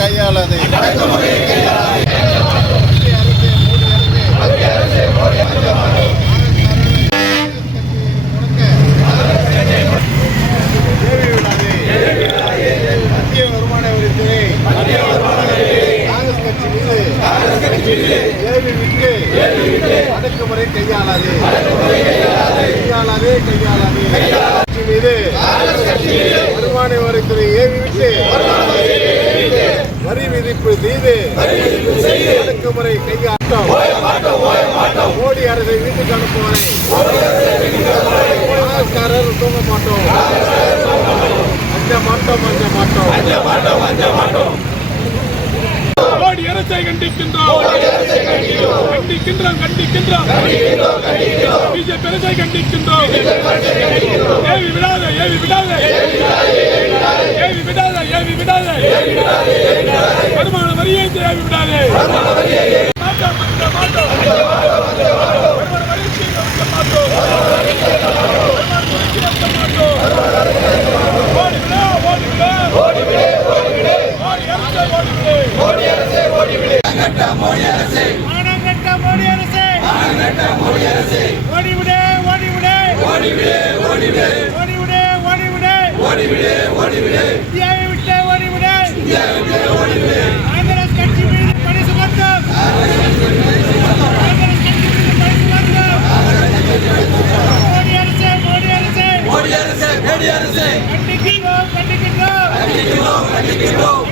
கையாளது. அடக்குமுறை கையாளாது. கையாளாதே. கையாளாதே. கட்சி மீது வருமான வரித்துறை ஏவி விட்டு வரி விதிப்பு செய்து அடக்குமுறை கையாட்டம். மோடி அரசை வீட்டுக்கு அனுப்புவதை காங்கிரஸ்காரர் தூங்க மாட்டோம் அஞ்ச மாட்டோம். அஞ்ச மாட்டோம் அஞ்ச மாட்டோம். மோடி அரசை கண்டிக்கின்றோம். கண்டிக்கின்றோம் கண்டிக்கின்றோம். பிஜேபி அரசை கண்டிக்கின்றோம். ஏவி விடாத ஏவி விடாத. மானங்கட்ட மோடி அரசே மானங்கட்ட மோடி அரசே. மானங்கட்ட மோடி அரசே ஓடிவிடு ஓடிவிடு ஓடிவிடு ஓடிவிடு ஓடிவிடு ஓடிவிடு ஓடிவிடு ஓடிவிடு இந்தியாவை விட்டு ஓடிவிடு இந்தியாவை விட்டு ஓடிவிடு காங்கிரஸ் கண்டிக்கிறோம் கண்டிக்கிறோம் கண்டிக்கிறோம் கண்டிக்கிறோம்